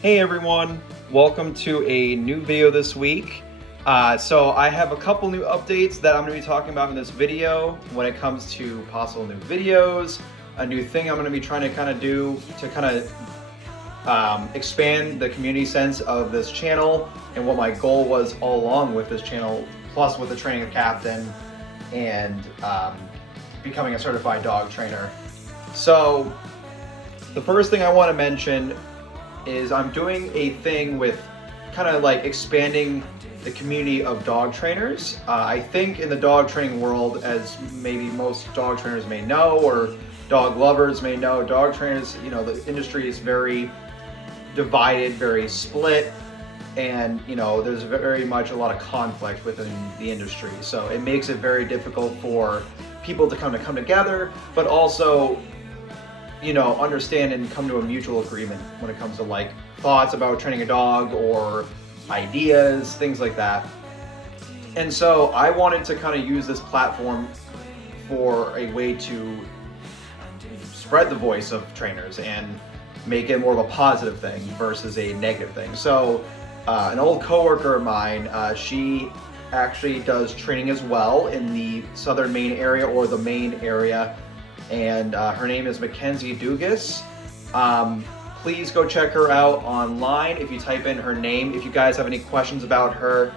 Hey everyone, welcome to a new video this week. So I have a couple new updates that I'm going to be talking about in this video when it comes to possible new videos, a new thing I'm going to be trying to do to expand the community sense of this channel, and what my goal was all along with this channel, plus with the training of captain and becoming a certified dog trainer. So the first thing I want to mention is I'm doing a thing with kind of like expanding the community of dog trainers. I think in the dog training world, as maybe most dog trainers may know, or dog lovers may know, dog trainers, the industry is very divided, very split, and there's very much a lot of conflict within the industry. So it makes it very difficult for people to come together, but also understand and come to a mutual agreement when it comes to like thoughts about training a dog or ideas, things like that. And so I wanted to kind of use this platform for a way to spread the voice of trainers and make it more of a positive thing versus a negative thing. So an old coworker of mine, she actually does training as well in the southern Maine area, or the Maine area, and her name is Mackenzie Dugas. Please go check her out online if you type in her name. If you guys have any questions about her,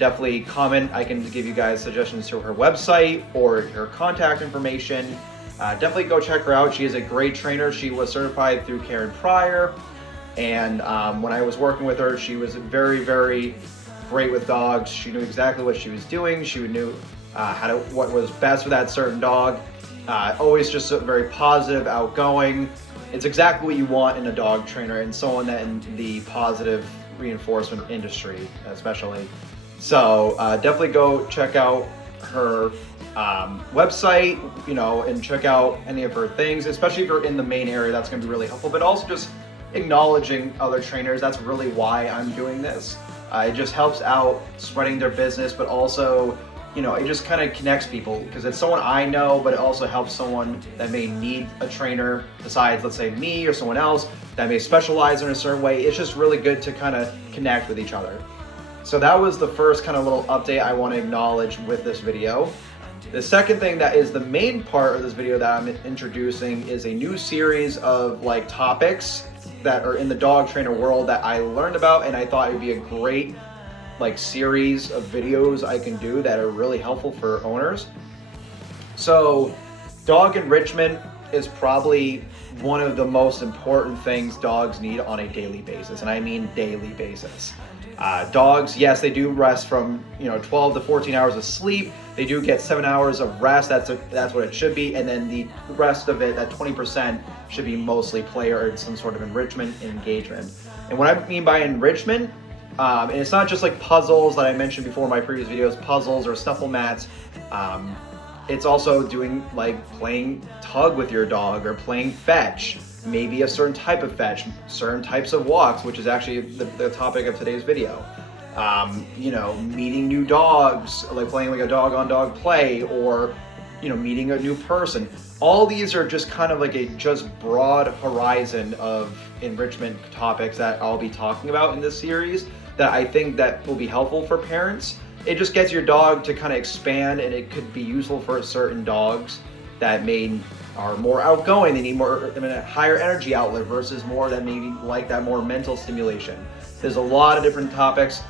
definitely comment. I can give you guys suggestions to her website or her contact information. Definitely go check her out. She is a great trainer. She was certified through Karen Pryor, and when I was working with her, she was very, very great with dogs. She knew exactly what she was doing. She knew what was best for that certain dog. Always just very positive, outgoing. It's exactly what you want in a dog trainer, and someone that in the positive reinforcement industry, especially. So definitely go check out her website, and check out any of her things, especially if you're in the Maine area. That's going to be really helpful. But also just acknowledging other trainers. That's really why I'm doing this. It just helps out spreading their business, but also it just kind of connects people, because it's someone I know, but it also helps someone that may need a trainer besides, let's say, me or someone else that may specialize in a certain way. It's just really good to kind of connect with each other. So that was the first kind of little update I want to acknowledge with this video. The second thing that is the main part of this video that I'm introducing is a new series of like topics that are in the dog trainer world that I learned about, and I thought it would be a great series of videos I can do that are really helpful for owners. So dog enrichment is probably one of the most important things dogs need on a daily basis, and I mean daily basis. Dogs, yes, they do rest from 12 to 14 hours of sleep. They do get 7 hours of rest. That's what it should be, and then the rest of it, that 20%, should be mostly play or some sort of enrichment and engagement. And what I mean by enrichment, and it's not just like puzzles that I mentioned before in my previous videos, puzzles or snuffle mats. It's also doing playing tug with your dog, or playing fetch, maybe a certain type of fetch, certain types of walks, which is actually the topic of today's video. Meeting new dogs, like playing like a dog on dog play, or meeting a new person. All these are just kind of like a just broad horizon of enrichment topics that I'll be talking about in this series, that I think that will be helpful for parents. It just gets your dog to kind of expand, and it could be useful for certain dogs that are more outgoing. They need a higher energy outlet versus more that maybe like that more mental stimulation. There's a lot of different topics.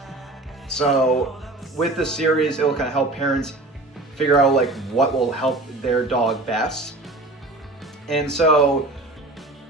So with this series, it will kind of help parents figure out what will help their dog best. And so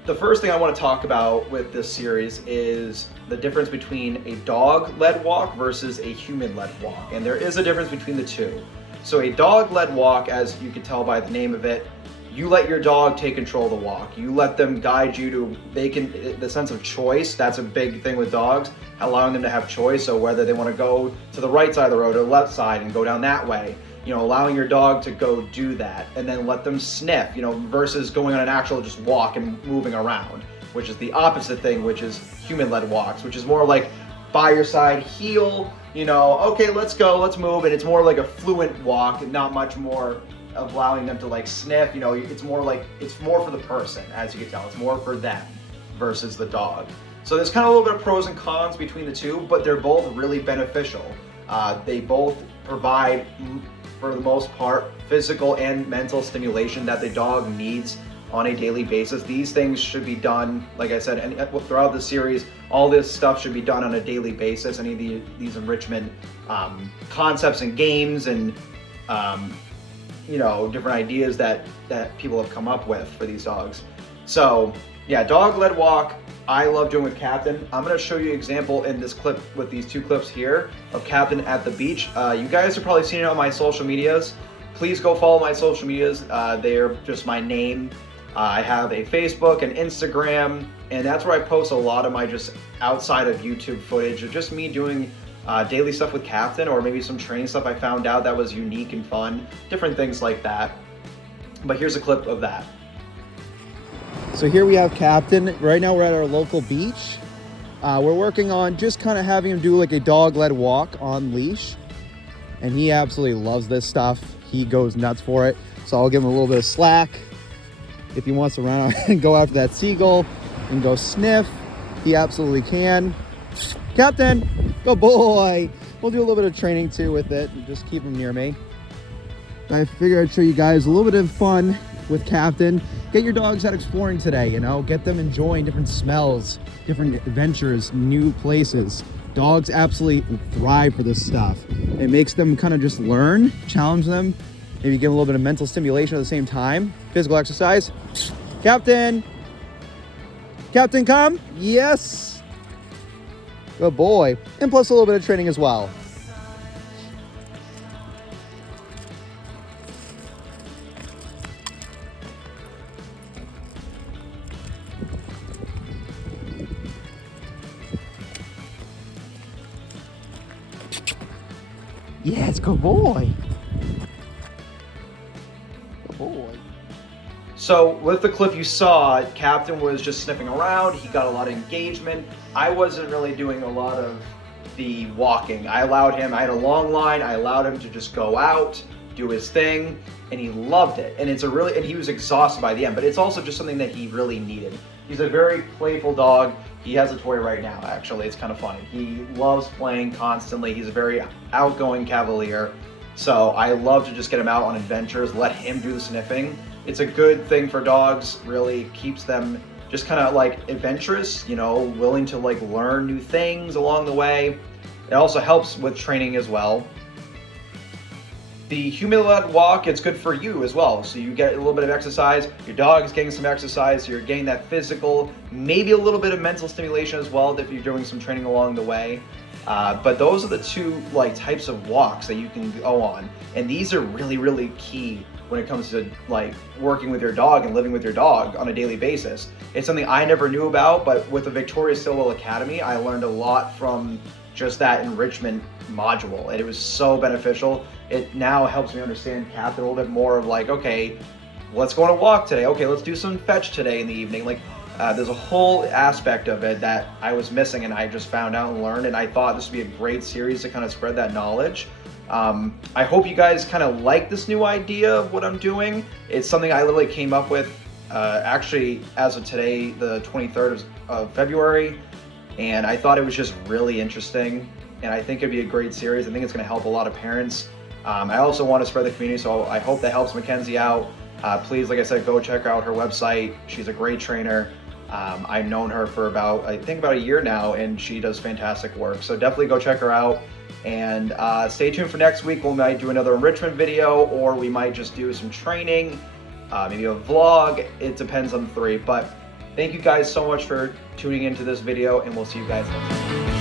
the first thing I want to talk about with this series is the difference between a dog-led walk versus a human-led walk. And there is a difference between the two. So a dog-led walk, as you can tell by the name of it, you let your dog take control of the walk. You let them guide you to, the sense of choice. That's a big thing with dogs, allowing them to have choice. So whether they want to go to the right side of the road or left side and go down that way, allowing your dog to go do that, and then let them sniff, versus going on an actual just walk and moving around, which is the opposite thing, which is human-led walks, which is more like by your side, heel, okay, let's go, let's move. And it's more like a fluent walk, and not much more of allowing them to sniff. It's more for the person, as you can tell. It's more for them versus the dog. So there's kind of a little bit of pros and cons between the two, but they're both really beneficial. They both provide, for the most part, physical and mental stimulation that the dog needs on a daily basis. These things should be done, like I said, and throughout the series, all this stuff should be done on a daily basis. Any of these enrichment concepts and games and you know, different ideas that people have come up with for these dogs. So yeah, dog-led walk, I love doing with Captain. I'm gonna show you an example in this clip with these two clips here of Captain at the beach. You guys have probably seen it on my social medias. Please go follow my social medias. They're just my name. I have a Facebook and Instagram, and that's where I post a lot of my just outside of YouTube footage of just me doing daily stuff with Captain, or maybe some training stuff I found out that was unique and fun, different things like that. But here's a clip of that. So here we have Captain. Right now we're at our local beach. We're working on just kind of having him do like a dog-led walk on leash, and he absolutely loves this stuff. He goes nuts for it. So I'll give him a little bit of slack. If he wants to run out and go after that seagull and go sniff, he absolutely can. Captain, good boy. We'll do a little bit of training too with it and just keep him near me. I figured I'd show you guys a little bit of fun with Captain. Get your dogs out exploring today, you know, get them enjoying different smells, different adventures, new places. Dogs absolutely thrive for this stuff. It makes them kind of just learn, challenge them, maybe give them a little bit of mental stimulation at the same time. Physical exercise. Captain! Captain, come! Yes! Good boy. And plus a little bit of training as well. Yes, good boy. Good boy. So with the clip you saw, Captain was just sniffing around. He got a lot of engagement. I wasn't really doing a lot of the walking. I had a long line. I allowed him to just go out, do his thing, and he loved it. And and he was exhausted by the end, but it's also just something that he really needed. He's a very playful dog. He has a toy right now, actually. It's kind of funny. He loves playing constantly. He's a very outgoing cavalier. So I love to just get him out on adventures, let him do the sniffing. It's a good thing for dogs, really keeps them just kind of like adventurous, you know, willing to like learn new things along the way. It also helps with training as well. The human-led walk, it's good for you as well. So you get a little bit of exercise, your dog is getting some exercise, so you're getting that physical, maybe a little bit of mental stimulation as well if you're doing some training along the way. But those are the two like types of walks that you can go on. And these are really, really key when it comes to like working with your dog and living with your dog on a daily basis. It's something I never knew about, but with the Victoria Stillwell Academy, I learned a lot from just that enrichment module, and it was so beneficial. It now helps me understand Captain a little bit more of like, okay, let's go on a walk today. Okay, let's do some fetch today in the evening. Like, there's a whole aspect of it that I was missing, and I just found out and learned, and I thought this would be a great series to kind of spread that knowledge. I hope you guys kind of like this new idea of what I'm doing. It's something I literally came up with actually as of today, the 23rd of February, and I thought it was just really interesting, and I think it'd be a great series. I think it's going to help a lot of parents. I also want to spread the community, so I hope that helps Mackenzie out. Please, like I said, go check out her website. She's a great trainer. I've known her for about a year now, and she does fantastic work. So definitely go check her out, and stay tuned for next week. We might do another enrichment video, or we might just do some training, maybe a vlog. It depends on the three, but thank you guys so much for tuning into this video, and we'll see you guys next time.